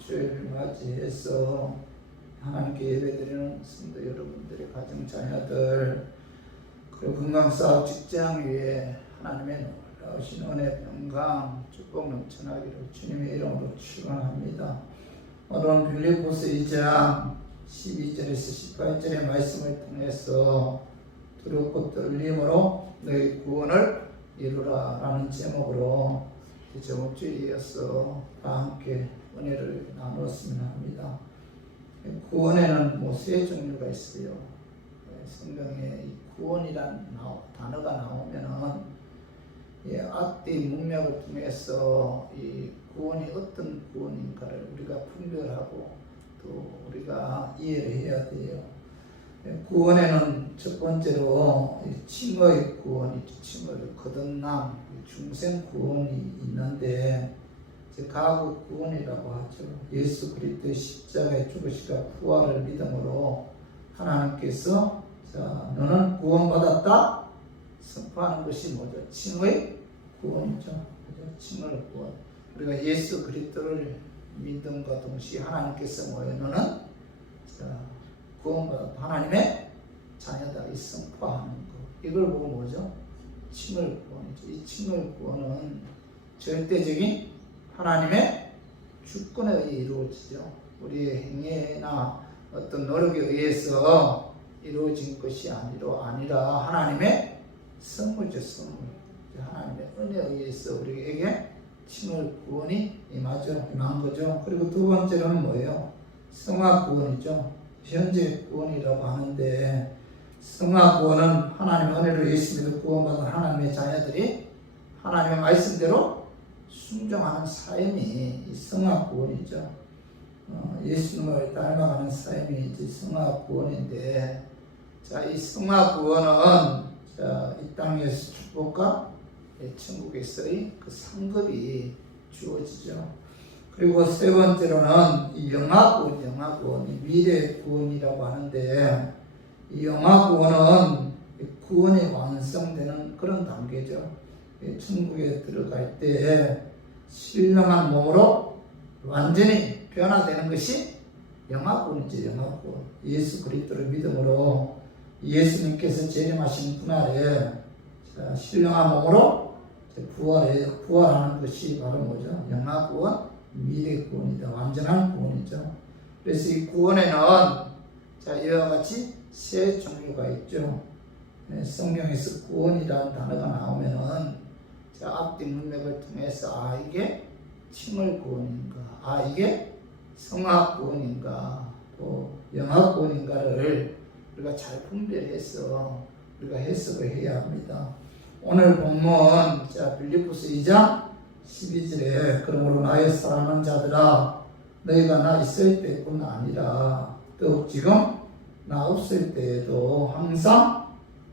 주일을 맞이해서 하나님께 예배드리는 성도 여러분들의 가정 자녀들, 그리고 건강사업 직장 위에 하나님의 놀라우신 은혜 평강 축복 넘쳐나기를 주님의 이름으로 축원합니다. 오늘은 빌립보서 2장 12절에서 18절의 말씀을 통해서 두렵고 떨림으로 너희 구원을 이루라 라는 제목으로 저번 주에 이어서 다 함께 은혜를 나누었으면 합니다. 구원에는 세 종류가 있어요. 성경에 이 구원이란 단어가 나오면은 앞뒤 문맥을 통해서 이 구원이 어떤 구원인가를 우리가 분별하고 또 우리가 이해를 해야 돼요. 구원에는 첫 번째로 칭의 구원이죠. 칭의 거듭남, 중생 구원이 있는데 가구 구원이라고 하죠. 예수 그리스도의 십자가의 죽으시고 부활을 믿음으로 하나님께서 너는 구원받았다 선포하는 것이 뭐죠? 칭의 구원이죠. 칭의 구원. 우리가 예수 그리스도를 믿음과 동시에 하나님께서 너는 구원받았다. 하나님의 자녀다. 이 선포하는 것. 이걸 보고 뭐죠? 칭의 구원이죠. 이 칭의 구원은 절대적인 하나님의 주권에 의해 이루어지죠. 우리의 행위나 어떤 노력에 의해서 이루어진 것이 아니라 하나님의 선물이죠. 선물. 하나님의 은혜에 의해서 우리에게 칭의 구원이 임한 거죠. 그리고 두 번째로는 뭐예요? 성화 구원이죠. 현재 구원이라고 하는데 성화 구원은 하나님의 은혜로 예수 믿어 구원받은 하나님의 자녀들이 하나님의 말씀대로 순종하는 삶이 성화 구원이죠. 예수님을 닮아가는 삶이 성화 구원인데, 이 성화 구원은 이 땅에서 축복과 천국에서의 그 상급이 주어지죠. 그리고 세 번째로는 이 영화 구원, 미래 구원이라고 하는데, 이 영화 구원은 구원이 완성되는 그런 단계죠. 천국에 들어갈 때 신령한 몸으로 완전히 변화되는 것이 영화구원이죠. 영화구원. 예수 그리스도를 믿음으로 예수님께서 재림하신 그날에 신령한 몸으로 부활하는 것이 바로 뭐죠? 영화구원, 미래구원이다. 완전한 구원이죠. 그래서 이 구원에는 이와 같이 세 종류가 있죠. 성경에서 구원이라는 단어가 나오면은 앞뒤 문맥을 통해서 이게 칭의 구원인가, 이게 성화 구원인가, 또 영화 구원인가를 우리가 잘 분별해서 우리가 해석을 해야 합니다. 오늘 본문 빌립보서 2장 12절에 그러므로 나의 사랑하는 자들아 너희가 나 있을 때뿐 아니라 또 지금 나 없을 때에도 항상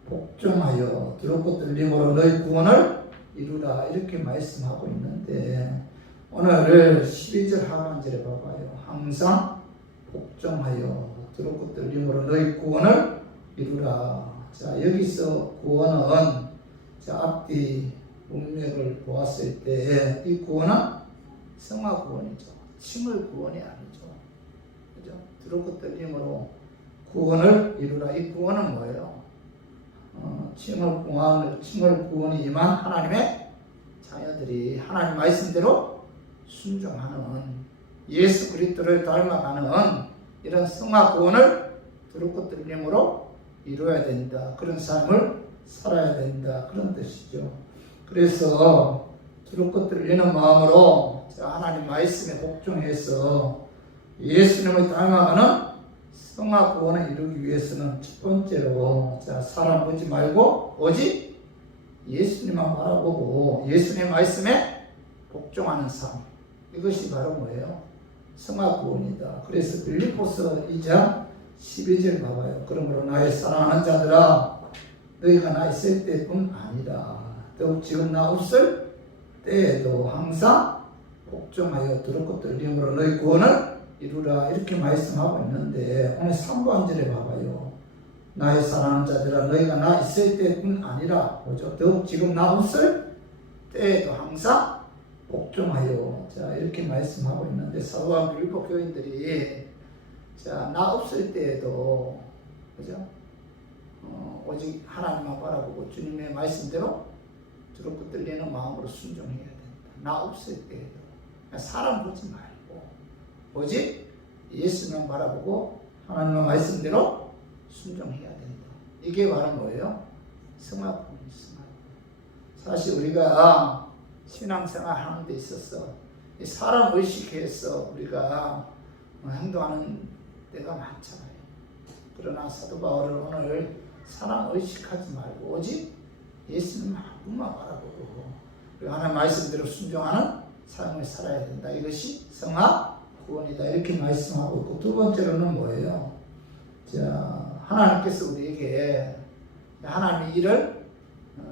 복종하여 두렵고 떨림으로 너희 구원을 이루라 이렇게 말씀하고 있는데, 오늘 12절 하반절에 봐봐요. 항상 복종하여 두렵고 떨림으로 너희 구원을 이루라. 여기서 구원은 앞뒤 문맥을 보았을 때 이 구원은 성화 구원이죠. 칭의 구원이 아니죠. 그죠? 두렵고 떨림으로 구원을 이루라. 이 구원은 뭐예요? 칭의 구원이 임한 하나님의 자녀들이 하나님 말씀대로 순종하는 예수 그리스도를 닮아가는 이런 성화 구원을 두렵고 떨림으로 이루어야 된다. 그런 삶을 살아야 된다. 그런 뜻이죠. 그래서 두렵고 떨리는 마음으로 하나님 말씀에 복종해서 예수님을 닮아가는 성화 구원을 이루기 위해서는 첫 번째로 사람 보지 말고 오직 예수님만 바라보고 예수님 말씀에 복종하는 삶, 이것이 바로 뭐예요? 성화 구원이다. 그래서 빌립보서 2장 12절 봐봐요. 그러므로 나의 사랑하는 자들아 너희가 나 있을 때뿐 아니라 더욱 지금 나 없을 때에도 항상 복종하여 두렵고 떨림으로 너희 구원을 이루라 이렇게 말씀하고 있는데, 오늘 3번 절에 봐봐요. 나의 사랑하는 자들아 너희가 나 있을 때뿐 아니라 더욱 지금 나 없을 때에도 항상 복종하여. 자, 이렇게 말씀하고 있는데, 사도 바울 빌립보 교인들이 자, 나 없을 때에도, 그죠? 오직 하나님만 바라보고 주님의 말씀대로 두렵고 떨리는 마음으로 순종해야 된다. 나 없을 때에도. 사람 보지 말고, 오직 예수만 바라보고 하나님의 말씀대로 순종해야 된다. 이게 바로 뭐예요? 성화구원입니다. 사실 우리가 신앙생활 하는 데 있어서 사람 의식해서 우리가 행동하는 때가 많잖아요. 그러나 사도 바울은 오늘 사람 의식하지 말고 오직 예수님 한 분만 바라보고 그리고 하나님 말씀대로 순종하는 삶을 살아야 된다. 이것이 성화구원이다. 이렇게 말씀하고 있고, 두 번째로는 뭐예요? 자, 하나님께서 우리에게 하나님의 일을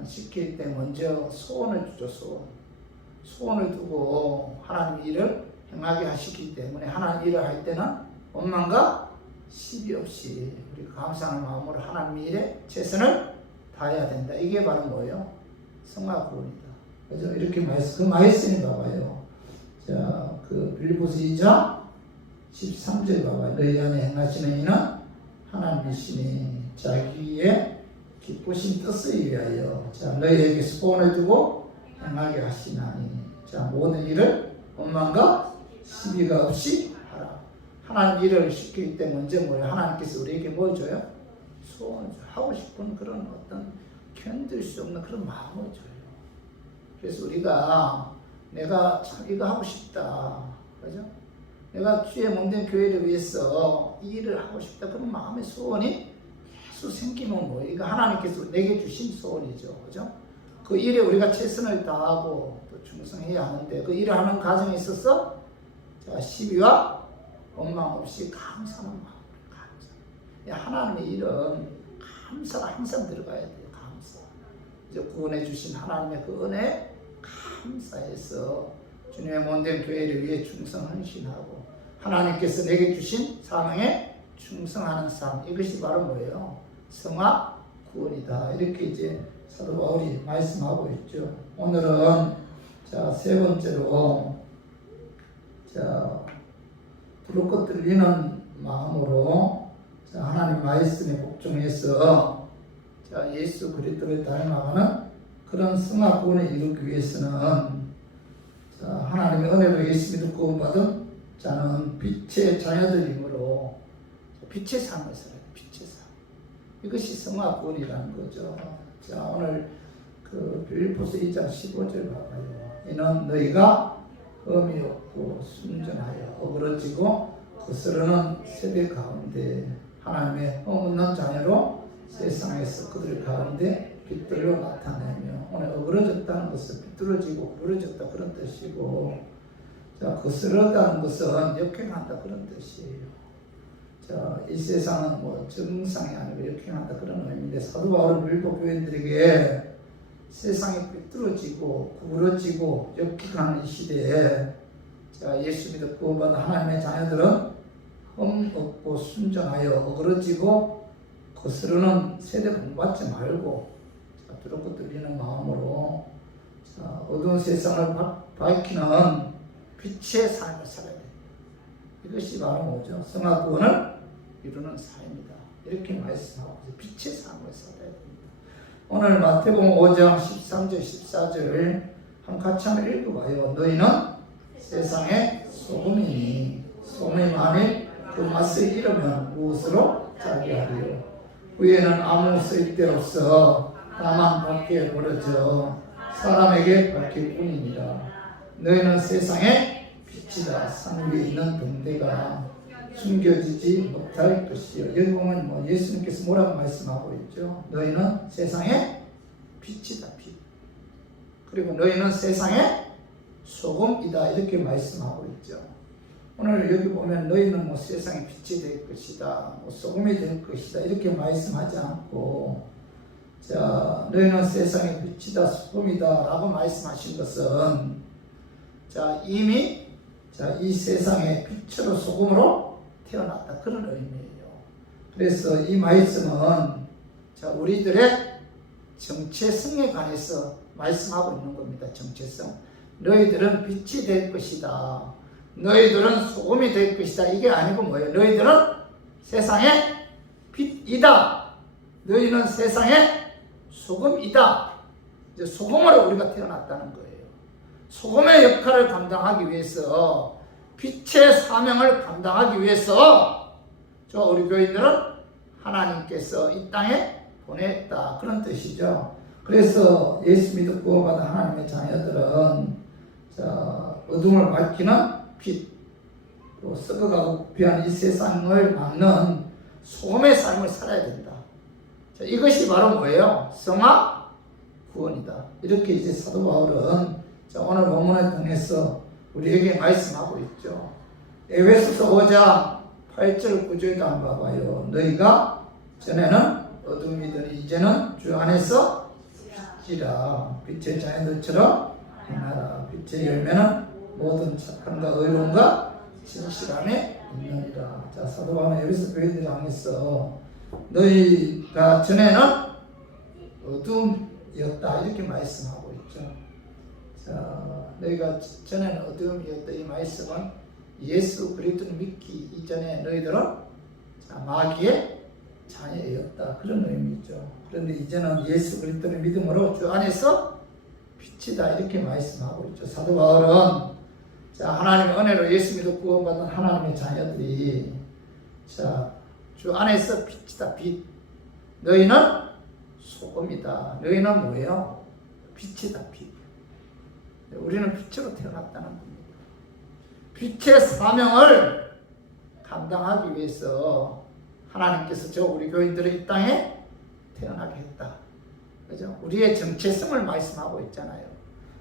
시킬 때 먼저 소원을 주죠. 소원을 두고 하나님의 일을 행하게 하시기 때문에 하나님 일을 할 때는 원망과 시비 없이 우리가 감사하는 마음으로 하나님의 일에 최선을 다해야 된다. 이게 바로 뭐예요? 성화구원이다. 그죠? 이렇게 그 말씀이 봐봐요. 자, 그 빌립보서 2장 13절 봐봐요. 너희 안에 행하시는 이는 하나님이시니 자기의 기쁘신 뜻을 위하여 자, 너희에게 소원을 두고 행하게 하시나니 자, 모든 일을 원망과 시비가 없이 하라. 하나님 일을 시킬 때 먼저 뭐예요? 하나님께서 우리에게 뭘 줘요? 소원, 하고 싶은 그런 어떤 견딜 수 없는 그런 마음을 줘요. 그래서 우리가 내가 참 이거 하고 싶다, 그죠? 내가 주의 몸된 교회를 위해서 이 일을 하고 싶다 그런 마음의 소원이 계속 생기면 뭐예요? 이거 하나님께서 내게 주신 소원이죠, 그죠? 그 일에 우리가 최선을 다하고 또 충성해야 하는데 그 일을 하는 과정에 있어서 자, 시비와 원망 없이 감사하는 마음으로 감사. 하나님의 일은 감사가 항상 들어가야 돼요. 감사. 이제 구원해 주신 하나님의 그 은혜 감사해서 주님의 몸된 교회를 위해 충성 헌신하고 하나님께서 내게 주신 사명에 충성하는 삶. 이것이 바로 뭐예요? 성화 구원이다. 이렇게 이제 사도 바울이 말씀하고 있죠. 오늘은 자, 세 번째로 자, 두렵고 떨리는 마음으로 자, 하나님 말씀에 복종해서 자, 예수 그리스도를 닮아가는 그런 성화 구원을 이루기 위해서는 자, 하나님의 은혜로 예수 믿고 구원받은 자는 빛의 자녀들이므로 빛의 삶을 살아요. 빛의 삶. 이것이 성화 구원이라는 거죠. 자, 오늘 그 빌립보서 2장 15절 봐봐요. 이는 너희가 흠이 없고 순전하여 어그러지고 거스르는 세대 가운데 하나님의 흠없는 자녀로 세상에서 그들 가운데 빛들로 나타내며 오늘 어그러졌다는 것은 비뚤어지고 구부러졌다 그런 뜻이고 자, 거스르다는 것은 역행한다 그런 뜻이에요. 자, 이 세상은 뭐 정상이 아니고 역행한다 그런 의미인데 사도 바울은 빌립보 교인들에게 세상이 삐뚤어지고 구부러지고 역행하는 이 시대에 자, 예수 믿어 구원받은 하나님의 자녀들은 흠 없고 순전하여 어그러지고 거스르는 세대 본받지 말고 자, 두렵고 떨리는 마음으로 자, 어두운 세상을 밝히는 빛의 삶을 살아야 됩니다. 이것이 바로 뭐죠? 성화 구원을 이루는 삶이다. 이렇게 말씀하고 빛의 삶을 살아야 됩니다. 오늘 마태복음 5장 13절 14절 한 같이 한번 읽어봐요. 너희는 세상의 소금이니 소금이 만일 그 맛을 잃으면 무엇으로 자게 하리요? 후에는 아무 쓸데없어 다만 밖에 버려져 사람에게 밝힐 뿐이니라. 너희는 세상의 빛이다. 산 위에 있는 등대가 숨겨지지 못할 것이요. 여기 보면 뭐 예수님께서 뭐라고 말씀하고 있죠? 너희는 세상의 빛이다. 빛. 그리고 너희는 세상의 소금이다. 이렇게 말씀하고 있죠. 오늘 여기 보면 너희는 뭐 세상의 빛이 될 것이다. 뭐 소금이 될 것이다. 이렇게 말씀하지 않고 자, 너희는 세상의 빛이다. 소금이다. 라고 말씀하신 것은 자, 이미 자, 이 세상의 빛으로 소금으로 태어났다. 그런 의미예요. 그래서 이 말씀은 자, 우리들의 정체성에 관해서 말씀하고 있는 겁니다. 정체성. 너희들은 빛이 될 것이다. 너희들은 소금이 될 것이다. 이게 아니고 뭐예요? 너희들은 세상의 빛이다. 너희는 세상의 소금이다. 이제 소금으로 우리가 태어났다는 거예요. 소금의 역할을 감당하기 위해서, 빛의 사명을 감당하기 위해서 우리 교인들은 하나님께서 이 땅에 보냈다. 그런 뜻이죠. 그래서 예수 믿고 구원받은 하나님의 자녀들은 어둠을 밝히는 빛, 또 썩어가고 부패한 이 세상을 막는 소금의 삶을 살아야 된다. 이것이 바로 뭐예요? 성화 구원이다. 이렇게 이제 사도 바울은 오늘 본문을 통해서 우리에게 말씀하고 있죠. 에베소서 5장 8절 9절도 한번 봐봐요. 너희가 전에는 어둠이더니 이제는 주 안에서 빛이라. 빛의 자녀들처럼 행하라. 빛의 열매는 모든 착함과 의로움과 진실함에 있느니라. 자, 사도 바울은 에베소 교인들을 향해서 너희가 전에는 어둠이었다. 이렇게 말씀하고 있죠. 자, 너희가 전에는 어둠이었다. 이 말씀은 예수 그리스도를 믿기 이전에 너희들은 마귀의 자녀였다. 그런 의미죠. 그런데 이제는 예수 그리스도를 믿음으로 주 안에서 빛이다. 이렇게 말씀하고 있죠. 사도 바울은 하나님의 은혜로 예수 믿고 구원받은 하나님의 자녀들이 주 안에서 빛이다. 빛. 너희는 소금이다. 너희는 뭐예요? 빛이다. 빛. 우리는 빛으로 태어났다는 겁니다. 빛의 사명을 감당하기 위해서 하나님께서 우리 교인들을 이 땅에 태어나게 했다. 그죠? 우리의 정체성을 말씀하고 있잖아요.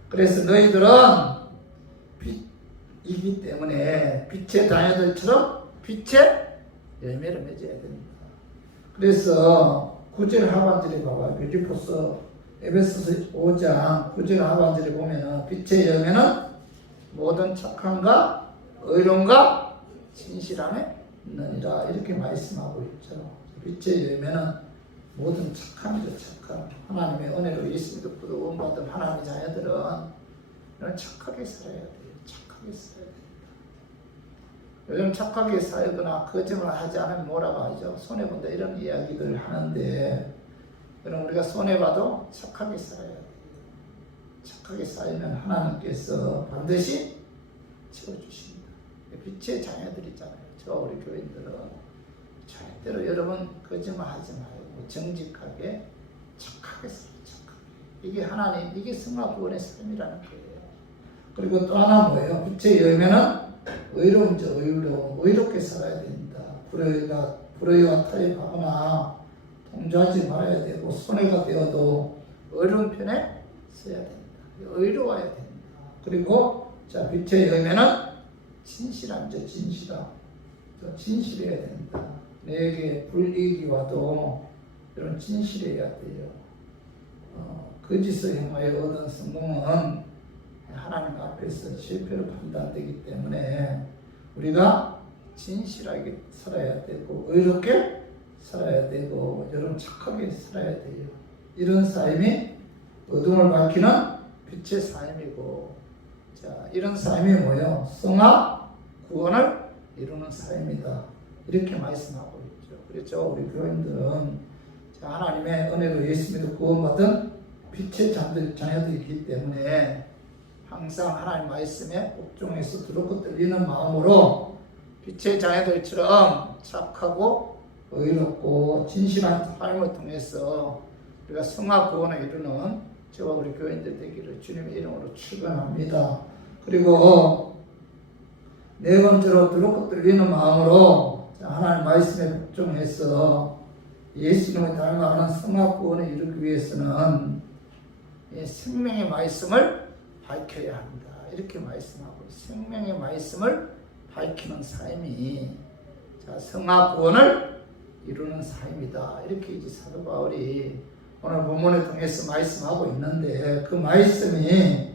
그래서 너희들은 빛이기 때문에 빛의 자녀들처럼 빛의 열매를 맺어야 됩니다. 그래서 9절 하반절에 봐봐요. 빌립보서 에베소서 5장 9절 하반절에 보면은 빛의 열매는 모든 착함과 의로움과 진실함에 있느니라. 이렇게 말씀하고 있죠. 빛의 열매는 모든 착함이죠. 착함. 하나님의 은혜로 예수 믿고 구원받은 하나님의 자녀들은 착하게 살아야 돼요. 착하게 살아야 됩니다. 요즘 착하게 살거나 거짓말 하지 않으면 뭐라고 하죠? 손해본다 이런 이야기들 하는데, 그럼 우리가 손해봐도 착하게 살아야 돼요. 착하게 살면 하나님께서 반드시 채워주십니다. 빛의 자녀들이잖아요. 우리 교인들은 절대로 여러분 거짓말 하지 말고 정직하게 착하게 살아요. 착하게. 이게 하나님, 이게 성화 구원의 삶이라는 거예요. 그리고 또 하나 뭐예요? 빛의 열매는 의로움이죠. 의로움. 의롭게 살아야 됩니다. 불의와 타협하거나 동조하지 말아야 되고, 손해가 되어도 의로운 편에 서야 됩니다. 의로워야 됩니다. 그리고 빛의 열매는 진실함이죠. 진실함. 진실해야 됩니다. 내게 불이익이 와도 이런 진실해야 돼요. 거짓을 행하여 얻은 성공은 하나님 앞에서 실패로 판단되기 때문에 우리가 진실하게 살아야 되고, 의롭게 살아야 되고, 여러분 착하게 살아야 돼요. 이런 삶이 어둠을 밝히는 빛의 삶이고, 이런 삶이 뭐예요? 성화 구원을 이루는 삶이다. 이렇게 말씀하고 있죠. 그렇죠? 우리 교인들은 하나님의 은혜로 예수 믿고 구원받은 빛의 자녀들이기 때문에 항상 하나님 말씀에 옥중에서 두렵고 떨리는 마음으로 빛의 자녀들처럼 착하고 의롭고 진실한 삶을 통해서 우리가 성화 구원을 이루는 저와 우리 교인들 되기를 주님의 이름으로 축원합니다. 그리고 네 번째로 두렵고 떨리는 마음으로 하나님 말씀에 복종해서 예수님을 닮아가는 성화 구원을 이루기 위해서는 생명의 말씀을 밝혀야 합니다. 이렇게 말씀하고, 생명의 말씀을 밝히는 삶이 성화 구원을 이루는 삶이다. 이렇게 이제 사도 바울이 오늘 본문을 통해서 말씀하고 있는데, 그 말씀이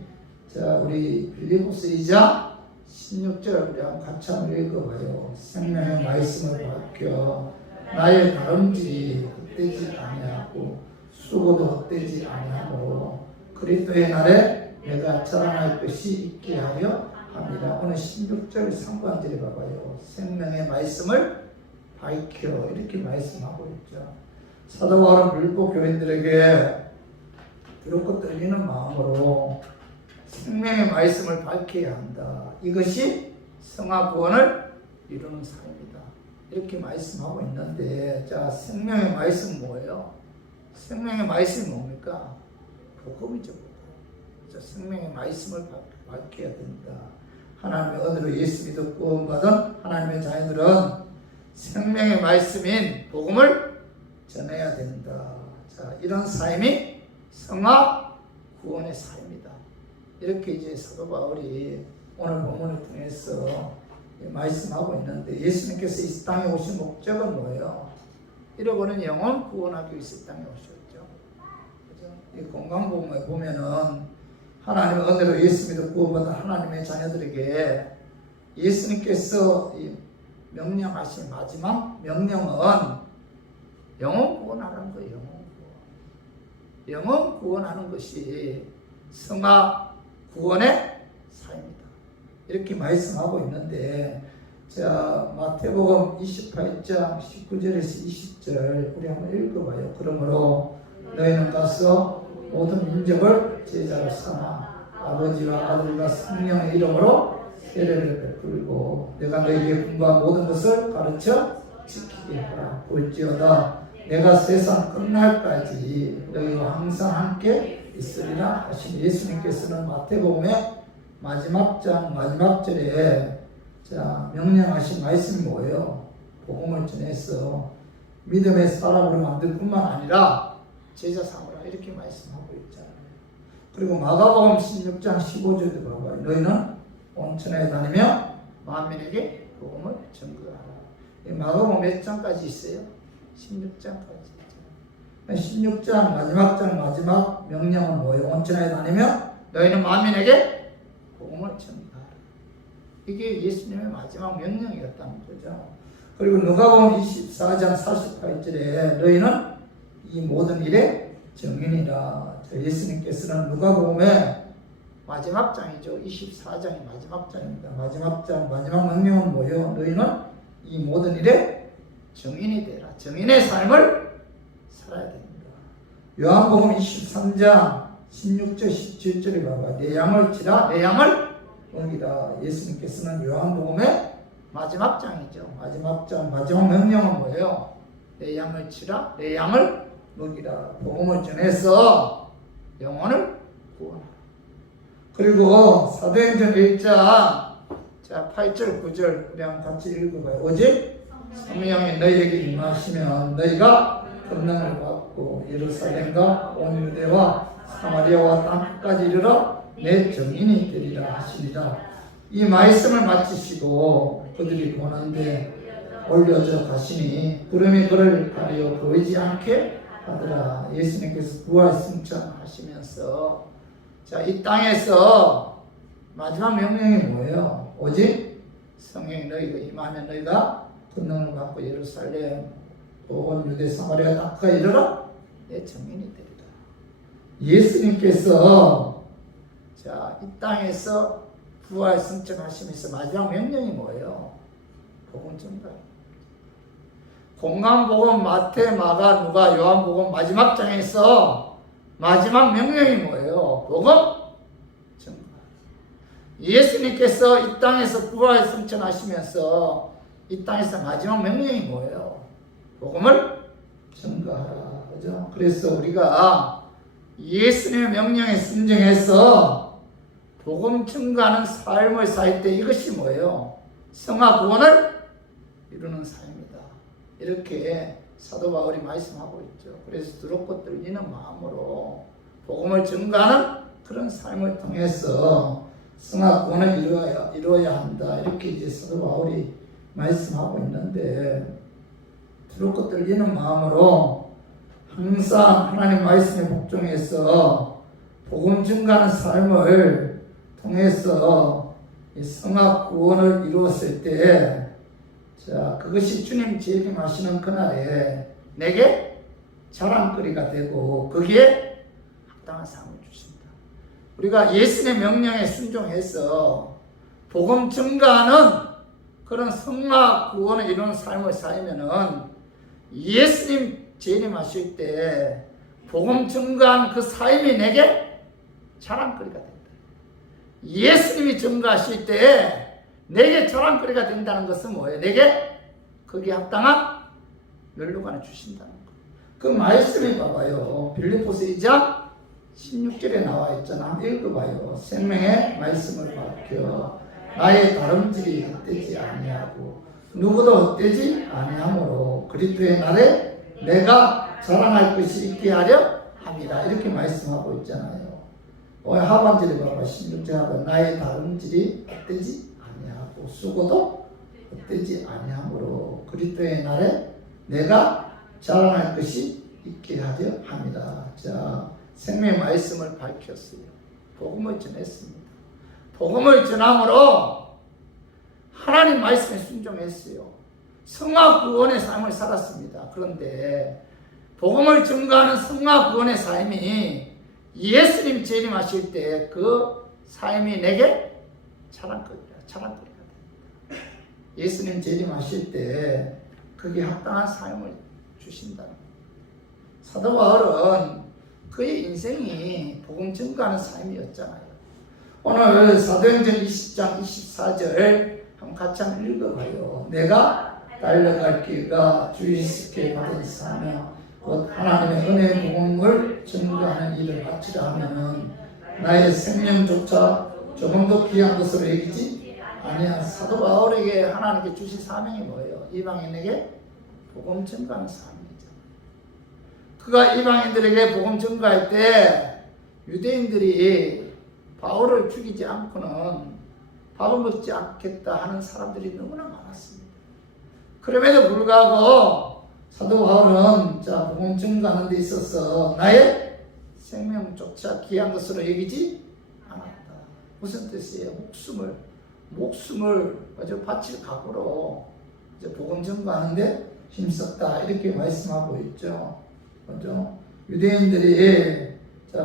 우리 빌립보서 2장 16절 우리 한번 같이 한번 읽어봐요. 생명의 말씀을 밝혀 나의 다름질이 헛되지 아니하고 수고도 헛되지 아니하고 그리스도의 날에 내가 자랑할 것이 있게 하려 합니다. 오늘 16절 상관절에 봐봐요. 생명의 말씀을 밝혀 이렇게 말씀하고 있죠. 사도 바울은 빌립보 교인들에게 두렵고 떨리는 마음으로 생명의 말씀을 밝혀야 한다. 이것이 성화 구원을 이루는 삶이다. 이렇게 말씀하고 있는데, 자, 생명의 말씀 뭐예요? 생명의 말씀이 뭡니까? 복음이죠. 자, 생명의 말씀을 밝혀야 된다. 하나님의 은혜로 예수 믿어 구원받은 하나님의 자녀들은 생명의 말씀인 복음을 전해야 된다. 자, 이런 삶이 성화 구원의 삶이다. 이렇게 이제 사도 바울이 오늘 본문을 통해서 말씀하고 있는데, 예수님께서 이 땅에 오신 목적은 뭐예요? 잃어버린 영혼 구원하기 위해서 이 땅에 오셨죠. 그죠? 이 건강복음에 보면은 하나님의 은혜로 예수 믿어 구원받은 하나님의 자녀들에게 예수님께서 이 명령하신 마지막 명령은 영혼 구원하라는 거예요. 영혼 구원하는 것이 성화 구원의 삶이다. 이렇게 말씀하고 있는데, 자, 마태복음 28장 19절에서 20절 우리 한번 읽어봐요. 그러므로 너희는 가서 모든 민족을 제자로 삼아 아버지와 아들과 성령의 이름으로 세례를 베풀고 내가 너희에게 분부한 모든 것을 가르쳐 지키게 하라. 볼지어다 내가 세상 끝날까지 너희와 항상 함께 있으리라 하시니, 예수님께서는 마태복음의 마지막 장 마지막 절에 자, 명령하신 말씀이 뭐예요? 복음을 전해서 믿음의 사람으로 만들 뿐만 아니라 제자 삼으라 이렇게 말씀하고 있잖아요. 그리고 마가복음 16장 15절도 봐봐요. 너희는 온 천하에 다니며 만민에게 복음을 전거하라. 마가복음 몇 장까지 있어요? 16장까지 있죠. 16장 마지막 명령은 뭐예요? 온 천하에 다니며 너희는 만민에게 복음을 전거하라. 이게 예수님의 마지막 명령이었다는 거죠. 그리고 누가복음 24장 48절에 너희는 이 모든 일의 증인이라. 예수님께서는 누가복음의 마지막 장이죠. 24장이 마지막 장입니다. 마지막 장 마지막 명령은 뭐예요? 너희는 이 모든 일의 증인이 되라. 증인의 삶을 살아야 됩니다. 요한복음 23장 16절 17절에 봐봐. 내 양을 치라. 내 양을 먹이라. 예수님께서는 요한복음의 마지막 장이죠. 마지막 장 마지막 명령은 뭐예요? 내 양을 치라. 내 양을 먹이라. 복음을 전해서 영혼을 구원하라. 그리고 사도행전 1장 자 8절 9절 우리 한번 같이 읽어봐요. 오직 성령이 너희에게 임하시면 너희가 권능을 받고 예루살렘과 온 유대와 사마리아와 땅끝까지 이르러 내 증인이 되리라 하시니라. 이 말씀을 마치시고 그들이 보는데 올려져 가시니 구름이 그를 가려 보이지 않게 하더라. 예수님께서 부활 승천하시면서 자, 이 땅에서 마지막 명령이 뭐예요? 오직 성령이 너희가 임하면 너희가 권능을 받고 예루살렘 온 유대 사마리아 땅까지 이르러 내 증인이 되리라. 예수님께서 자, 이 땅에서 부활 승천하시면서 마지막 명령이 뭐예요? 복음 전달. 공강복음 마태, 마가, 누가, 요한복음 마지막 장에서 마지막 명령이 뭐예요? 복음 전달. 예수님께서 이 땅에서 부활 승천하시면서 이 땅에서 마지막 명령이 뭐예요? 복음을 전가하라. 그죠? 그래서 우리가 예수님의 명령에 순종해서 복음 증거하는 삶을 살 때 이것이 뭐예요? 성화 구원을 이루는 삶이다. 이렇게 사도 바울이 말씀하고 있죠. 그래서 두렵고 떨리는 마음으로 복음을 증거하는 그런 삶을 통해서 성화 구원을 이루어야 한다. 이렇게 이제 사도 바울이 말씀하고 있는데, 두렵고 떨리는 마음으로 항상 하나님 말씀에 복종해서 복음 증거하는 삶을 통해서 성화 구원을 이루었을 때, 자, 그것이 주님 재림하시는 그날에 내게 자랑거리가 되고 거기에 합당한 상을 주신다. 우리가 예수님의 명령에 순종해서 복음 증가하는 그런 성화 구원을 이루는 삶을 살면은 예수님 재림하실 때 복음 증가한 그 삶이 내게 자랑거리가 된다. 예수님이 증가하실 때 내게 자랑거리가 된다는 것은 뭐예요? 내게 거기에 합당한 면류관을 주신다는 거. 그 말씀이 봐봐요. 빌립보서 2장 16절에 나와 있잖아. 한번 읽어봐요. 생명의 말씀을 밝혀 나의 다름질이 헛되지 아니하고 누구도 헛되지 아니하므로 그리스도의 날에 내가 자랑할 것이 있게 하려 합니다. 이렇게 말씀하고 있잖아요. 오늘 하반절에 봐봐. 16절 하반 나의 다름질이 헛되지 아니하고 수고도 헛되지 아니하므로 그리스도의 날에 내가 자랑할 것이 있게 하려 합니다. 자, 생명의 말씀을 밝혔어요. 복음을 전했습니다. 복음을 전함으로 하나님 말씀에 순종했어요. 성화 구원의 삶을 살았습니다. 그런데 복음을 증거하는 성화 구원의 삶이 예수님 재림하실 때 그 삶이 내게 자랑거리가 됩니다. 예수님 재림하실 때 그게 합당한 삶을 주신다는 거예요. 사도 바울은 그의 인생이 복음 증거하는 삶이었잖아요. 오늘 사도행전 20장 24절 한번 같이 한번 읽어봐요. 내가 달려갈 길과 주 예수께 받은 사명 곧 하나님의 은혜의 복음을 증거하는 일을 바치라 하면 나의 생명조차 조금도 귀한 것으로 여기지 아니야. 사도 바울에게 하나님께 주신 사명이 뭐예요? 이방인에게 복음 증거하는 사명이죠. 그가 이방인들에게 복음 증거할 때 유대인들이 바울을 죽이지 않고는 밥을 먹지 않겠다 하는 사람들이 너무나 많았습니다. 그럼에도 불구하고 사도 바울은 복음 증거하는 데 있어서 나의 생명조차 귀한 것으로 여기지 않았다. 무슨 뜻이에요? 목숨을 바칠 각오로 복음 증거하는데 힘썼다. 이렇게 말씀하고 있죠. 그죠? 유대인들이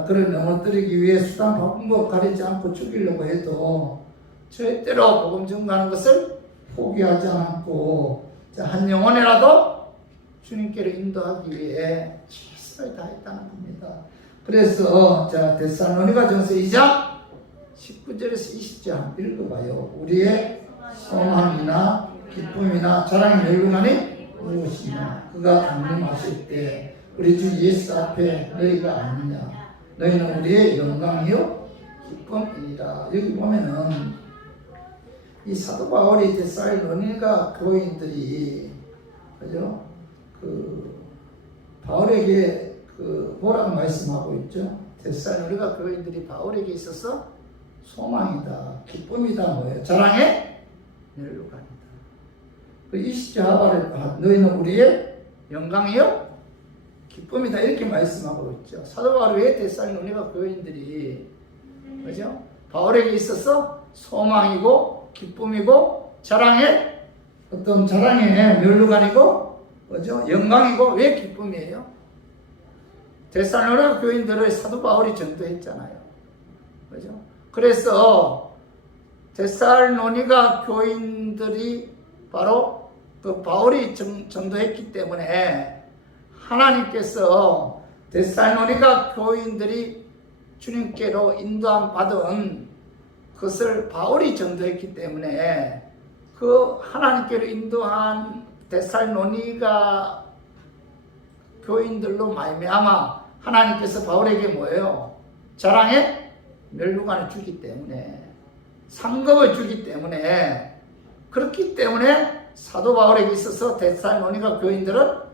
그를 넘어뜨리기 위해 수단 방법 가리지 않고 죽이려고 해도 절대로 복음 증거하는 것을 포기하지 않고 한 영혼이라도 주님께로 인도하기 위해 최선을 다했다는 겁니다. 그래서 데살로니가 전서 2장 19절에서 20절 읽어봐요. 우리의 소망이나 기쁨이나 자랑이 멸망하니 무엇이냐? 그가 강림하실 때 우리 주 예수 앞에 너희가 아니냐? 너희는 우리의 영광이요 기쁨이니라. 여기 보면은 이 사도 바울이 데살로니가 교인들이 그죠? 바울에게 뭐라고 말씀하고 있죠? 데살로니가 교인들이 바울에게 있어서 소망이다, 기쁨이다, 뭐예요? 자랑의 멸류관이다. 20절 하반에 너희는 우리의 영광이요 기쁨이다 이렇게 말씀하고 있죠. 사도 바울이 왜 데살로니가 교인들이 그죠? 바울에게 있어서 소망이고 기쁨이고 자랑의 멸류관이고 그죠? 영광이고 왜 기쁨이에요? 데살로니가 교인들을 사도 바울이 전도했잖아요. 그죠? 그래서 데살로니가 교인들이 바로 바울이 전도했기 때문에 하나님께서 데살로니가 교인들이 주님께로 인도함 받은 그것을 바울이 전도했기 때문에 그 하나님께로 인도한 데살로니가 교인들로 말미암아 하나님께서 바울에게 뭐예요? 자랑의 멸류관을 주기 때문에 상급을 주기 때문에 그렇기 때문에 사도 바울에게 있어서 데살로니가 교인들은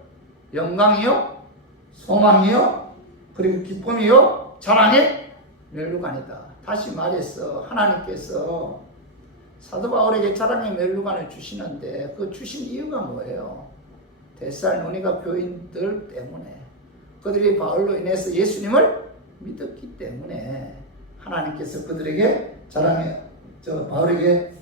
영광이요 소망이요 그리고 기쁨이요 자랑의 멸류관이다. 다시 말해서 하나님께서 사도 바울에게 자랑의 멸류관을 주시는데 그 주신 이유가 뭐예요? 데살로니가 교인들 때문에 그들이 바울로 인해서 예수님을 믿었기 때문에 하나님께서 그들에게 바울에게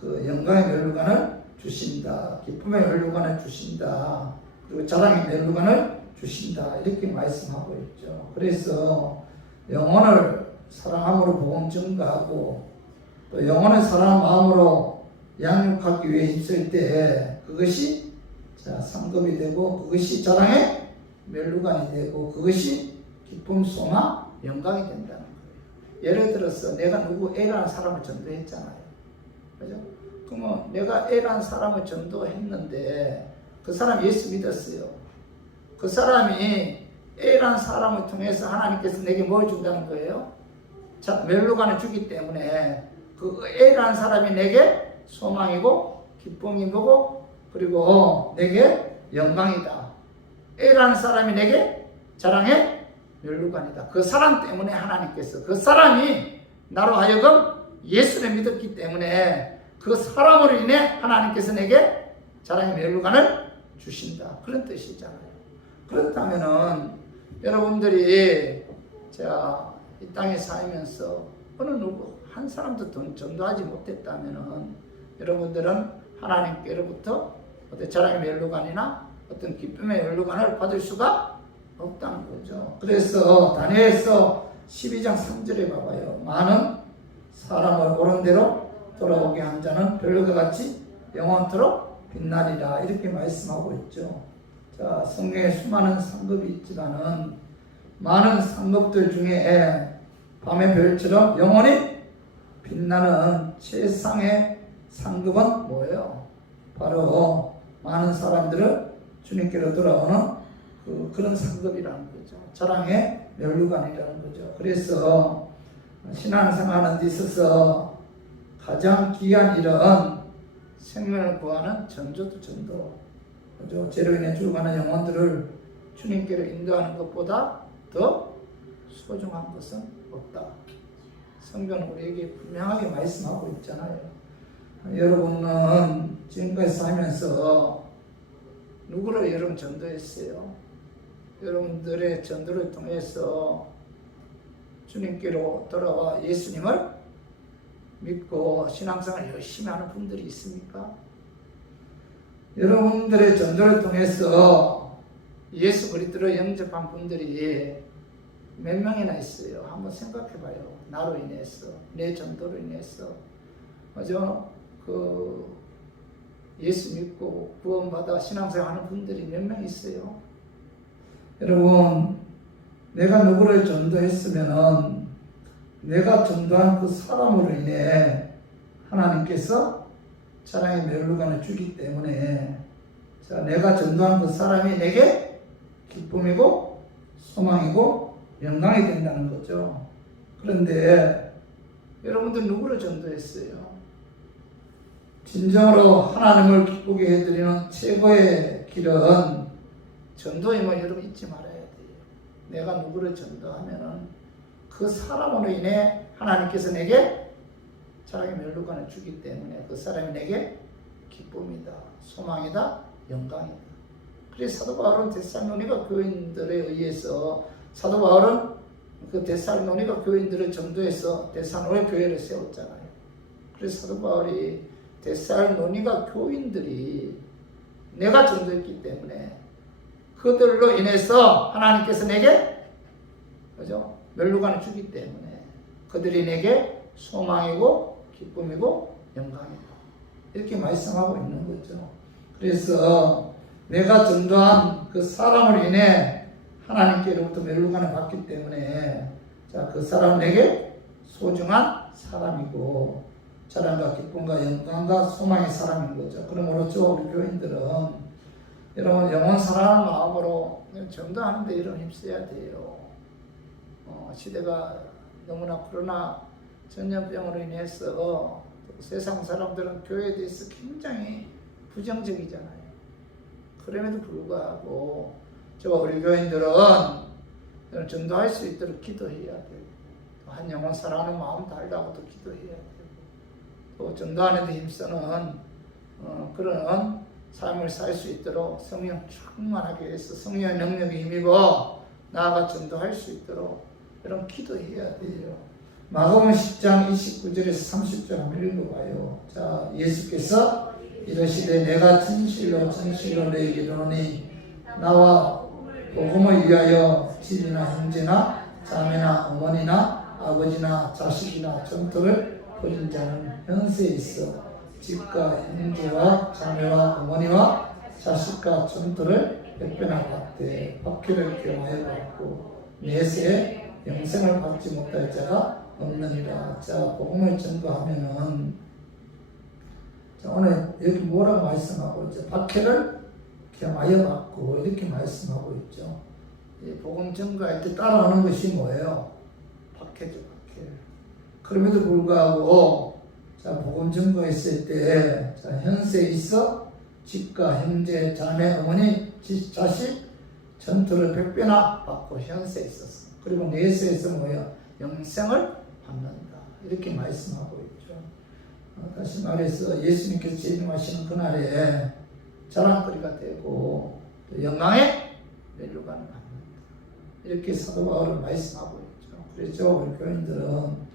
그 영광의 멸류관을 주신다. 기쁨의 멸류관을 주신다. 그리고 자랑의 멸류관을 주신다. 이렇게 말씀하고 있죠. 그래서 영혼을 사랑함으로 복음 증거하고 또 영혼의 사랑한 마음으로 양육하기 위해 힘쓸 때 그것이 상급이 되고 그것이 자랑의 멸류관이 되고 그것이 기쁨, 소망, 영광이 된다는 거예요. 예를 들어서 내가 누구 A라는 사람을 전도했잖아요. 그죠? 그러면 내가 A라는 사람을 전도했는데 그 사람이 예수 믿었어요. 그 사람이 A라는 사람을 통해서 하나님께서 내게 뭘 준다는 거예요? 자, 멸류관을 주기 때문에 그 A라는 사람이 내게 소망이고 기쁨이고 그리고 내게 영광이다. A라는 사람이 내게 자랑의 멸류관이다. 그 사람 때문에 하나님께서 그 사람이 나로 하여금 예수를 믿었기 때문에 그 사람으로 인해 하나님께서 내게 자랑의 멸류관을 주신다. 그런 뜻이잖아요. 그렇다면은 여러분들이 이 땅에 살면서 어느 누구 한 사람도 전도하지 못했다면은 여러분들은 하나님께로부터 어떤 자랑의 멸류관이나 어떤 기쁨의 멸류관을 받을 수가 없다는 거죠. 그래서 다니엘서 12장 3절에 봐봐요. 많은 사람을 옳은 대로 돌아오게 한 자는 별과 같이 영원토록 빛나리라 이렇게 말씀하고 있죠. 자, 성경에 수많은 상급이 있지만은 많은 상급들 중에 밤의 별처럼 영원히 빛나는 최상의 상급은 뭐예요? 바로 많은 사람들을 주님께로 돌아오는 그런 상급이라는 거죠. 자랑의 멸류관이라는 거죠. 그래서 신앙생활하는 데 있어서 가장 귀한 일은 생명을 구하는 전도. 그죠? 죄로 인해 죽어가는 영혼들을 주님께로 인도하는 것보다 더 소중한 것은 없다. 성경은 우리에게 분명하게 말씀하고 있잖아요. 여러분은 지금까지 살면서 누구를 여러분 전도했어요? 여러분들의 전도를 통해서 주님께로 돌아와 예수님을 믿고 신앙생활을 열심히 하는 분들이 있습니까? 여러분들의 전도를 통해서 예수 그리스도를 영접한 분들이 몇 명이나 있어요? 한번 생각해 봐요. 나로 인해서, 내 전도로 인해서. 맞아? 예수 믿고 구원받아 신앙생활 하는 분들이 몇 명 있어요? 여러분, 내가 누구를 전도했으면은 내가 전도한 그 사람으로 인해 하나님께서 자랑의 멸류관을 주기 때문에 내가 전도한 그 사람이 내게 기쁨이고 소망이고 영광이 된다는 거죠. 그런데 여러분들 누구를 전도했어요? 진정으로 하나님을 기쁘게 해드리는 최고의 길은 전도임을 여러분 잊지 말아야 돼요. 내가 누구를 전도하면은 그 사람으로 인해 하나님께서 내게 자랑의 멸류관을 주기 때문에 그 사람이 내게 기쁨이다, 소망이다, 영광이다. 그래서 사도 바울은 데살로니가 교인들에 의해서 사도 바울은 그 데살로니가 교인들을 전도해서 데살로니가 교회를 세웠잖아요. 그래서 사도 바울이 데살로니가 교인들이 내가 전도했기 때문에 그들로 인해서 하나님께서 내게 그죠? 멸류관을 주기 때문에 그들이 내게 소망이고 기쁨이고 영광이다. 이렇게 말씀하고 있는 거죠. 그래서 내가 전도한 그 사람으로 인해 하나님께로부터 멸류관을 받기 때문에 그 사람은 내게 소중한 사람이고 자랑과 기쁨과 영광과 소망의 사람인 거죠. 그러므로 우리 교인들은 여러분 영원 사랑하는 마음으로 전도하는데 이런 힘써야 돼요. 시대가 너무나 코로나 전염병으로 인해서 세상 사람들은 교회에 대해서 굉장히 부정적이잖아요. 그럼에도 불구하고 우리 교인들은 전도할 수 있도록 기도해야 돼요. 한 영혼 사랑하는 마음 달라고도 기도해야 돼요. 또 전도하는 데 힘쓰는 그런 삶을 살 수 있도록 성령 충만하게 해서 성령의 능력이 힘입어 나아가 전도할 수 있도록 이런 기도해야 돼요. 마가복음 10장 29절에서 30절 한번 읽어봐요. 자, 예수께서 이르시되 내가 진실로 너희에게 이르노니 나와 복음을 위하여 집이나 형제나 자매나 어머니나 아버지나 자식이나 전토를 벌인 자는 현세에 있어 집과 형제와 자매와 어머니와 자식과 전토를 백배나 받되 박해를 경하여 받고 내세에 영생을 받지 못할 자가 없느니라. 자, 복음을 전도하면은 오늘 여기 뭐라고 말씀하고 있죠? 박해를 경하여 받고 이렇게 말씀하고 있죠. 이 복음 전가할 때 따라오는 것이 뭐예요? 박해죠, 박해. 그럼에도 불구하고 자, 복음 전가했을 때 자, 현세에 있어 집과 형제, 자매, 어머니, 자식 전투를 100배나 받고 현세에 있었어. 그리고 내세에서 뭐예요? 영생을 받는다. 이렇게 말씀하고 있죠. 다시 말해서 예수님께서 재림하시는 그날에 자랑거리가 되고 또 영광의 멸류관을 받는다. 이렇게 사도 바울은 말씀하고 있죠. 그래서 우리 교인들은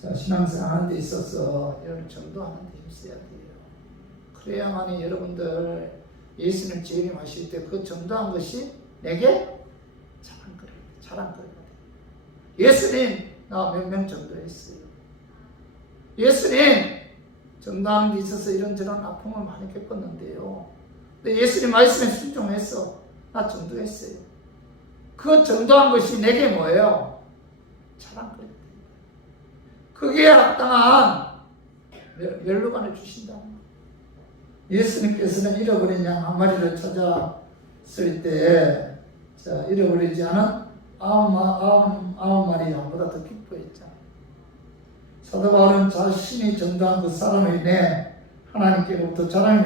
자, 신앙생활 하는 데 있어서 이런 전도하는 데 힘써야 돼요. 그래야만이 여러분들 예수님 재림하실 때 그 전도한 것이 내게 자랑거리가 돼요. 예수님 나 몇 명 전도했어요. 예수님 전도한 게 있어서 이런저런 아픔을 많이 겪었는데요. 근데 예수님 말씀에 순종해서 나 전도했어요. 그 전도한 것이 내게 뭐예요? 자랑거리가 돼요. 그게 합당한 멸류관을 주신다는 거예요. 예수님께서는 잃어버린 양 한 마리를 찾았을 때 자, 잃어버리지 않은 아홉 마리 양보다 더 기뻐했잖아요. 사도 바울은 자신이 전도한 그 사람으로 인해 하나님께로부터 자랑의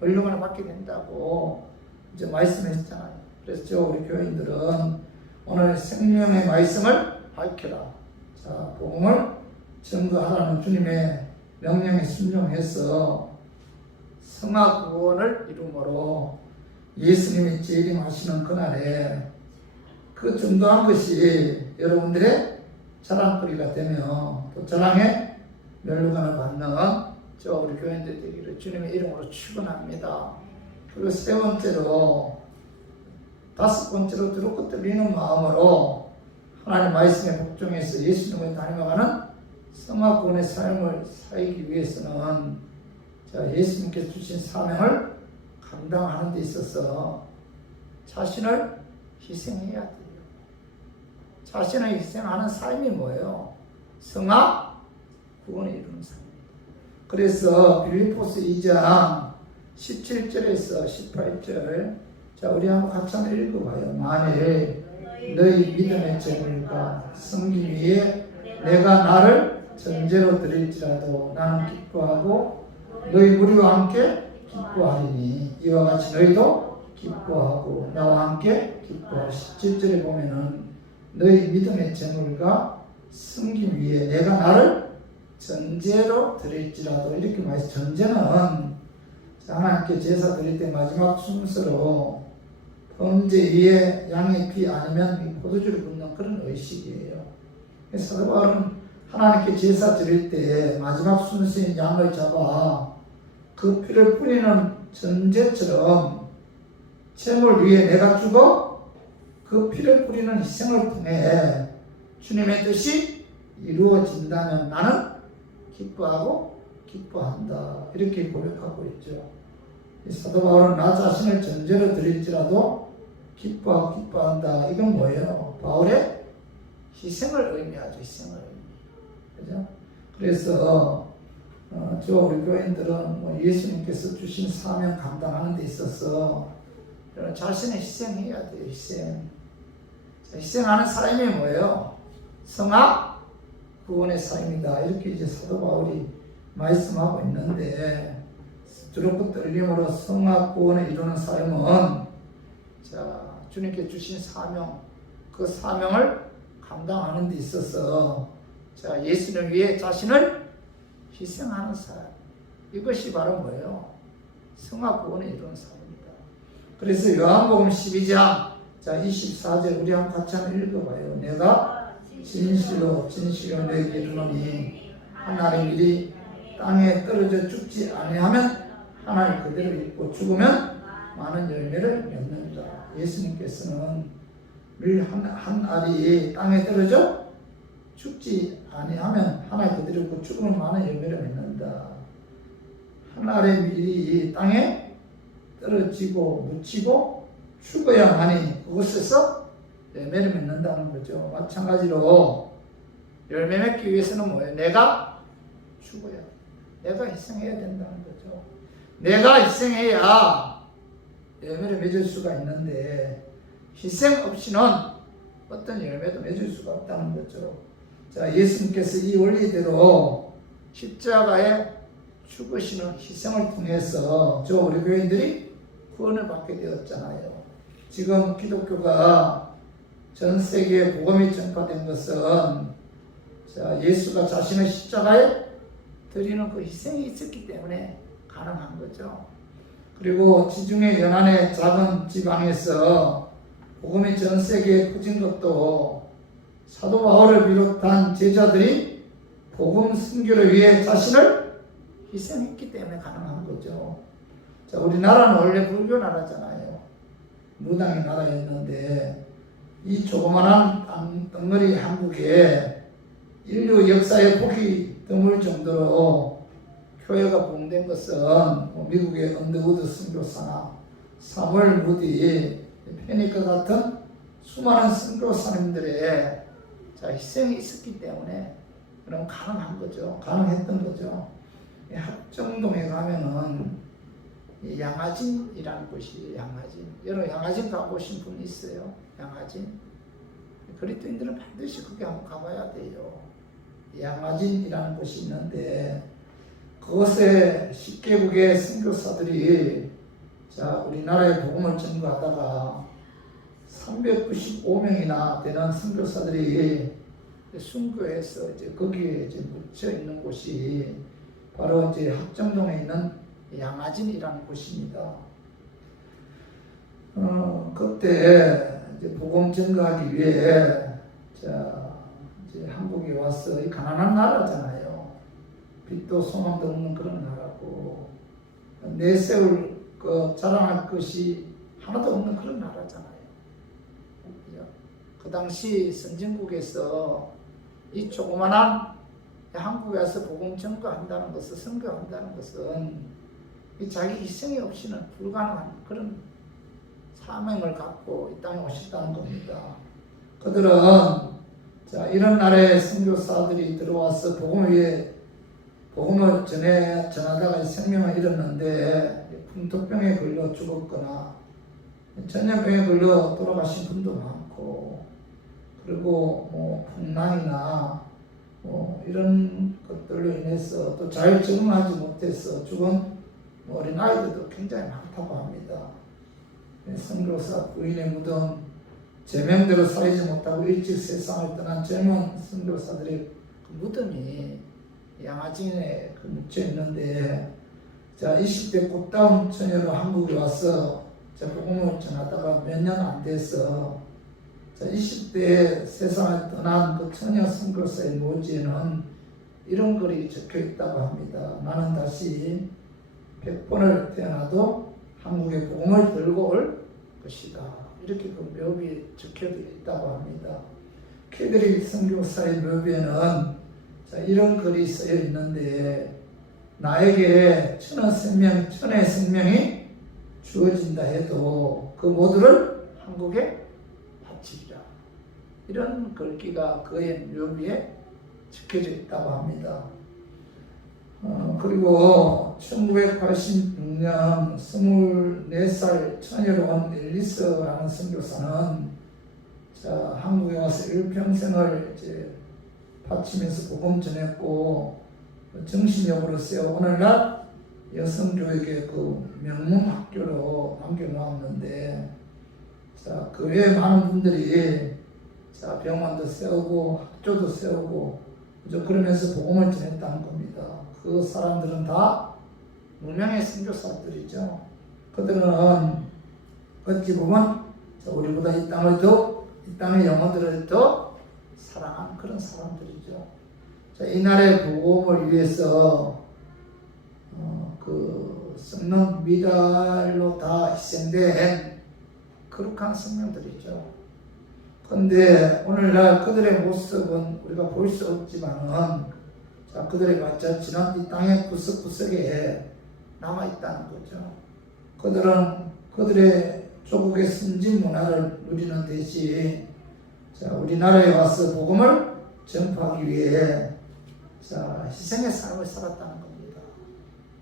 멸류관을 받게 된다고 이제 말씀했잖아요. 그래서 우리 교인들은 오늘 생명의 말씀을 밝혀라. 자, 복음을 전도하라는 주님의 명령에 순종해서 성화 구원을 이루므로 예수님이 재림하시는 그날에 그 전도한 것이 여러분들의 자랑거리가 되며 또 자랑의 멸류관을 받는 저 우리 교인들 되기를 주님의 이름으로 축원합니다. 그리고 세 번째로 다섯 번째로 두렵고 떨리는 마음으로 하나님 말씀에 복종해서 예수님을 닮아가는 성화 구원의 삶을 살기 위해서는 자, 예수님께서 주신 사명을 감당하는 데 있어서 자신을 희생해야 돼요. 자신을 희생하는 삶이 뭐예요? 성화 구원을 이루는 삶입니다. 그래서 빌립보서 2장 17절에서 18절 자, 우리 한번 같이 한번 읽어봐요. 만일 너희 믿음의 재물과 섬김 위에 내가 나를 전제로 드릴지라도 나는 기뻐하고 너희 무리와 함께 기뻐하리니 이와 같이 너희도 기뻐하고 나와 함께 기뻐하라. 17절에 보면은 너희 믿음의 재물과 섬김 위에 내가 나를 전제로 드릴지라도 이렇게 말해서 전제는 하나님께 제사 드릴 때 마지막 순서로 범죄 위에 양의 피 아니면 포도주를 붓는 그런 의식이에요. 사도 바울은 하나님께 제사 드릴 때 마지막 순서인 양을 잡아 그 피를 뿌리는 전제처럼 재물 위에 내가 죽어 그 피를 뿌리는 희생을 통해 주님의 뜻이 이루어진다면 나는 기뻐하고 기뻐한다. 이렇게 고백하고 있죠. 사도 바울은 나 자신을 전제로 드릴지라도 기뻐하고 기뻐한다. 이건 뭐예요? 바울의 희생을 의미하죠. 희생을 의미. 그죠? 그래서 저 우리 교인들은 예수님께서 주신 사명 감당하는 데 있어서 자신의 희생해야 돼요. 희생. 희생하는 삶이 뭐예요? 성화 구원의 삶이다. 이렇게 이제 사도 바울이 말씀하고 있는데 두렵고 떨림으로 성화 구원을 이루는 삶은 자, 주님께 주신 사명, 그 사명을 감당하는 데 있어서 자, 예수를 위해 자신을 희생하는 삶. 이것이 바로 뭐예요? 성화 구원을 이루는 삶입니다. 그래서 요한복음 12장 자, 24절 우리 같이 한번 읽어봐요. 내가 진실로 너에게 이르노니 하나님 일이 땅에 떨어져 죽지 아니하면 하나님 그대로 있고 죽으면 많은 열매를 맺는다. 예수님께서는 한 알이 땅에 떨어져 죽지 아니하면 한 알 그대로 죽으면 많은 열매를 맺는다. 한 알의 밀이 땅에 떨어지고 묻히고 죽어야만이 그곳에서 열매를 맺는다는 거죠. 마찬가지로 열매 맺기 위해서는 뭐예요? 내가 죽어야 돼. 내가 희생해야 된다는 거죠. 내가 희생해야 열매를 맺을 수가 있는데 희생 없이는 어떤 열매도 맺을 수가 없다는 거죠. 자, 예수님께서 이 원리대로 십자가에 죽으시는 희생을 통해서 저 우리 교인들이 구원을 받게 되었잖아요. 지금 기독교가 전 세계에 복음이 전파된 것은 자, 예수가 자신의 십자가에 드리는 그 희생이 있었기 때문에 가능한 거죠. 그리고 지중해 연안의 작은 지방에서 복음이 전 세계에 퍼진 것도 사도 바울을 비롯한 제자들이 복음 선교를 위해 자신을 희생했기 때문에 가능한 거죠. 자, 우리나라는 원래 불교 나라잖아요. 무당의 나라였는데 이 조그만한 덩어리 한국에 인류 역사에 보기 드물 정도로 교회가 부흥된 것은 미국의 언더우드 선교사나 사무엘 무디, 페니까 같은 수많은 선교사님들의 희생이 있었기 때문에 그럼 가능한 거죠. 가능했던 거죠. 합정동에 가면은 양화진이라는 곳이 양화진. 여러분 양화진 가보신 분 있어요? 양화진? 그리스도인들은 반드시 거기 한번 가봐야 돼요. 양화진이라는 곳이 있는데 그곳에 10개국의 선교사들이 자, 우리나라에 복음을 전거하다가 395명이나 되는 선교사들이 순교해서 이제 거기에 이제 묻혀 있는 곳이 바로 이제 합정동에 있는 양화진이라는 곳입니다. 그때 이제 복음 전거하기 위해 자, 이제 한국에 와서 이 가난한 나라잖아요. 빛도 소망도 없는 그런 나라고 내세울 자랑할 것이 하나도 없는 그런 나라잖아요. 그 당시 선진국에서 이 조그만한 한국에 와서 복음 전거한다는 것은, 선교한다는 것은 이 자기 희생이 없이는 불가능한 그런 사명을 갖고 이 땅에 오셨다는 겁니다. 그들은 자, 이런 나라의 선교사들이 들어와서 복음을 전하다가 생명을 잃었는데 풍토병에 걸려 죽었거나 전염병에 걸려 돌아가신 분도 많고, 그리고 풍랑이나 이런 것들로 인해서 또 잘 적응하지 못해서 죽은 어린 아이들도 굉장히 많다고 합니다. 선교사 부인의 무덤 제명대로 살리지 못하고 일찍 세상을 떠난 젊은 선교사들의 그 무덤이 양화진에 묻혀 있는데, 자, 20대 꽃다운 처녀로 한국에 와서 복음을 전하다가 몇 년 안 돼서 자, 20대에 세상을 떠난 그 처녀 선교사의 묘지에는 이런 글이 적혀 있다고 합니다. 나는 다시 100번을 태어나도 한국의 복음을 들고 올 것이다. 이렇게 그 묘비에 적혀 있다고 합니다. 캐드릭 선교사의 묘비에는 자, 이런 글이 쓰여 있는데, 나에게 천의 생명이 주어진다 해도 그 모두를 한국에 바치리라. 이런 글귀가 그의 묘비에 적혀져 있다고 합니다. 그리고 1986년 24살 처녀로 온 앨리스라는 선교사는 자, 한국에 와서 일평생을 이제 바치면서 복음 전했고 정신력으로 세워 오늘날 여성교육의 그 명문 학교로 남겨놓았는데, 자, 그 외에 많은 분들이 자, 병원도 세우고 학교도 세우고 그러면서 복음을 전했다는 겁니다. 그 사람들은 다 무명의 선교사들이죠. 그들은 어찌 보면 우리보다 이 땅의 영혼들을 더 사랑하는 그런 사람들이죠. 자, 이 나라의 복음을 위해서 그 썩는 미달로 다 희생된 거룩한 생명들이죠. 근데 오늘날 그들의 모습은 우리가 볼 수 없지만은, 자, 그들의 발자취는 이 땅의 구석구석에 남아있다는 거죠. 그들은 그들의 조국의 선진 문화를 누리는 대신, 자, 우리나라에 와서 복음을 전파하기 위해, 자, 희생의 삶을 살았다는 겁니다.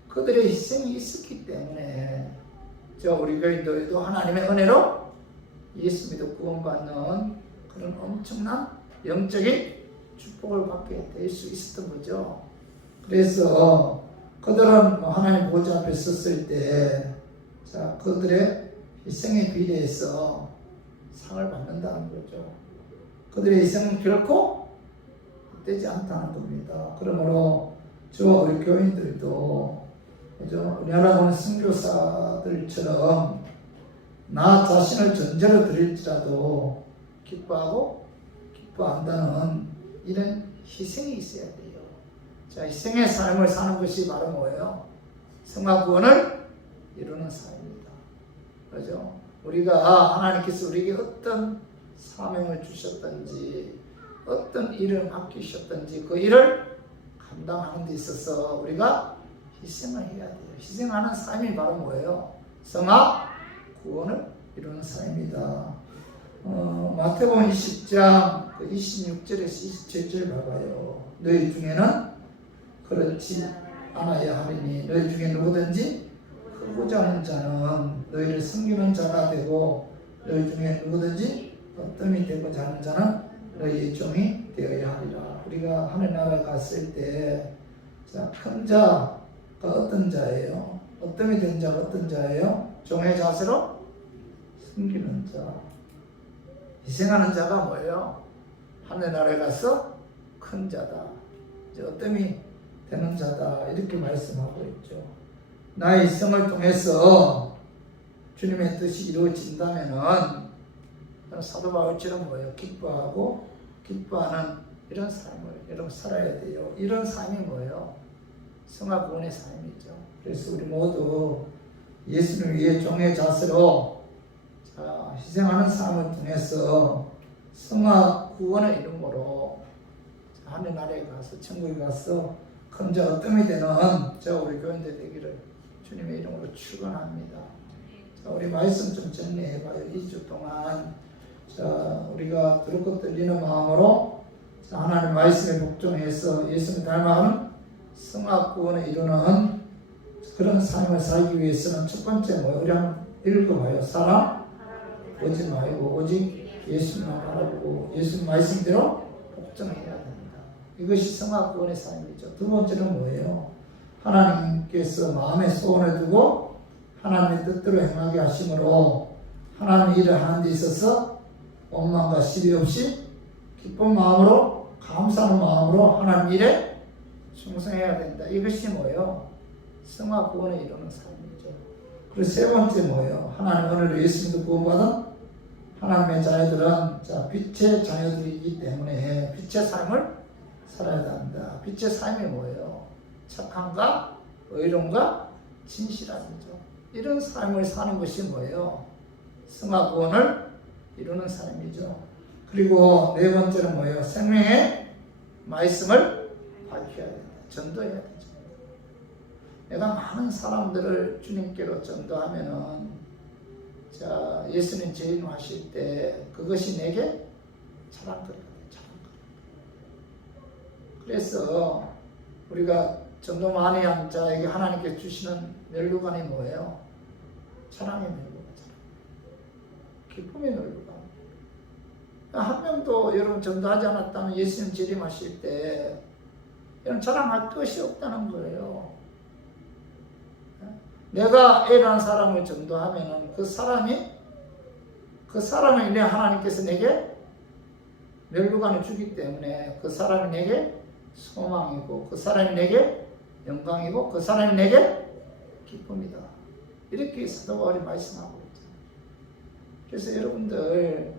그들의 희생이 있었기 때문에, 저 우리 교인들도 하나님의 은혜로 예수 믿어 구원받는 그런 엄청난 영적인 축복을 받게 될 수 있었던 거죠. 그래서 그들은 하나님 보좌 앞에 섰을 때, 자, 그들의 희생에 비례해서 상을 받는다는 거죠. 그들의 희생은 결코 되지 않다는 겁니다. 그러므로 저와 우리 교인들도, 그죠? 우리나라 보는 선교사들처럼 나 자신을 전제로 드릴지라도 기뻐하고 기뻐한다는 이런 희생이 있어야 돼요. 자, 희생의 삶을 사는 것이 바로 뭐예요? 성화 구원을 이루는 삶입니다. 그죠? 우리가 하나님께서 우리에게 어떤 사명을 주셨든지 어떤 일을 맡기셨든지 그 일을 감당하는 데 있어서 우리가 희생을 해야 돼요. 희생하는 삶이 바로 뭐예요? 성화 구원을 이루는 삶입니다. 마태복음 20장 26절에서 27절 봐봐요. 너희 중에는 그렇지 않아야 하리니 너희 중에 누구든지 크고자 하는 자는 너희를 섬기는 자가 되고 너희 중에 누구든지 어뜸이 되고자 하는 자는 너희의 종이 되어야 하리라. 우리가 하늘나라에 갔을 때, 자, 큰 자가 어떤 자예요? 어뜸이 된 자가 어떤 자예요? 종의 자세로 섬기는 자, 희생하는 자가 뭐예요? 하늘나라에 가서 큰 자다, 어뜸이 되는 자다, 이렇게 말씀하고 있죠. 나의 희생을 통해서 주님의 뜻이 이루어진다면은 사도 바울처럼 뭐예요? 기뻐하고 기뻐하는 이런 삶을 여러분 살아야 돼요. 이런 삶이 뭐예요? 성화 구원의 삶이죠. 그래서 우리 모두 예수를 위해 종의 자세로, 자, 희생하는 삶을 통해서 성화 구원을 이름으로 하늘나라에 가서 천국에 가서 큰 자 어뜸이 되는 저 우리 교인들 되기를 주님의 이름으로 축원합니다. 자, 우리 말씀 좀 정리해봐요. 2주 동안, 자, 우리가 들었고 들리는 마음으로, 자, 하나님 말씀에 복종해서 예수님 닮아가는 성화 구원을 이루는 그런 삶을 살기 위해서는 첫 번째 뭐예요? 우리 한번 읽어봐요. 사람 보지 말고 오직 예수님만 바라보고 예수님 말씀대로 복종해야 됩니다. 이것이 성화 구원의 삶이죠. 두 번째는 뭐예요? 하나님께서 마음에 소원을 두고 하나님의 뜻대로 행하게 하심으로 하나님의 일을 하는 데 있어서 원망과 시비 없이 기쁜 마음으로, 감사하는 마음으로 하나님 일에 충성해야 된다. 이것이 뭐예요? 성화 구원을 이루는 삶이죠. 그리고 세 번째 뭐예요? 하나님 오늘 예수님도 구원받은 하나님의 자녀들은, 자, 빛의 자녀들이기 때문에 빛의 삶을 살아야 한다. 빛의 삶이 뭐예요? 착함과 의로움과 진실함이죠. 이런 삶을 사는 것이 뭐예요? 성화 구원을 이루는 삶이죠. 그리고 네 번째는 뭐예요? 생명의 말씀을 밝혀야 된다. 전도해야 되죠. 내가 많은 사람들을 주님께로 전도하면은, 자, 예수님 재림하실 때 그것이 내게 자랑거리가 돼요. 그래서 우리가 전도 많이 한 자에게 하나님께 주시는 멸류관이 뭐예요? 사랑의 멸류관, 기쁨의 멸류관. 한 명도 여러분 전도하지 않았다면 예수님 재림하실 때 여러분 자랑할 것이 없다는 거예요. 내가 A라는 사람을 전도하면은 그 사람을 인해 하나님께서 내게 멸류관을 주기 때문에 그 사람이 내게 소망이고 그 사람이 내게 영광이고 그 사람이 내게 기쁨이다. 이렇게 사도 바울이 말씀하고 있죠. 그래서 여러분들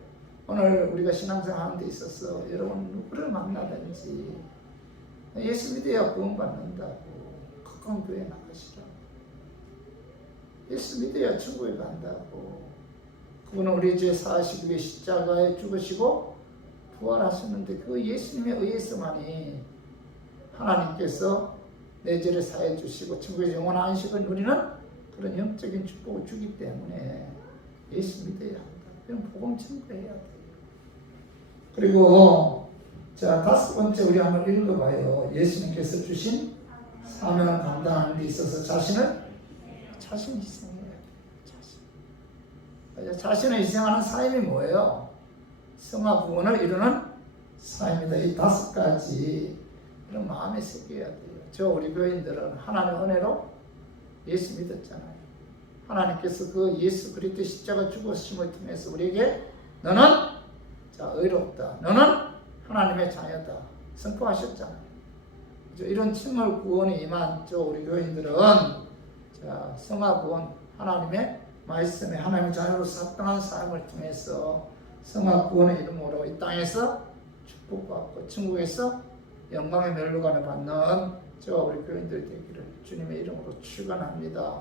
오늘 우리가 신앙생활 하는 데 있어서 여러분 누구를 만나든지 예수 믿어야 구원받는다고 가까운 교회 나가시라고, 예수 믿어야 천국에 간다고 그분은 우리 죄 사하시기 위해 십자가에 죽으시고 부활하셨는데 그 예수님에 의해서만이 하나님께서 내 죄를 사해 주시고 천국의 영원한 안식을 누리는 그런 영적인 축복을 주기 때문에 예수 믿어야 합니다. 그럼 복음 전도해야 돼요. 그리고 자, 다섯 번째 우리 한번 읽어봐요. 예수님께서 주신 사명을 감당하는 데 있어서 자신을 희생해야 돼요. 자신을 희생하는 삶이 뭐예요? 성화 구원을 이루는 삶이다. 이 다섯 가지 이런 마음에 새겨야 돼요. 저 우리 교인들은 하나님의 은혜로 예수 믿었잖아요. 하나님께서 그 예수 그리스도의 십자가 죽으심을 통해서 우리에게 너는 자 의롭다. 너는 하나님의 자녀다. 선포하셨잖아요. 이런 칭을 구원이 임한 저 우리 교인들은 자 성화 구원 하나님의 말씀에 하나님의 자녀로서 합당한 삶을 통해서 성화 구원의 이름으로 이 땅에서 축복받고 천국에서 영광의 멸류관을 받는 저 우리 교인들 되기를 주님의 이름으로 축원합니다.